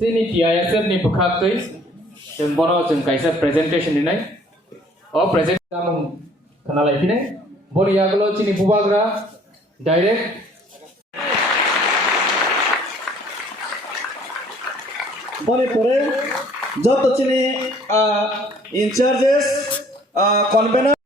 Sini TISF ni buka tuis, dan bono jeng kaisa presentation ini, oh present kamu kenal lagi nih, boni ya kalau sini bubagra direct. বলে পরে যত চিনি ইনচার্জেস convener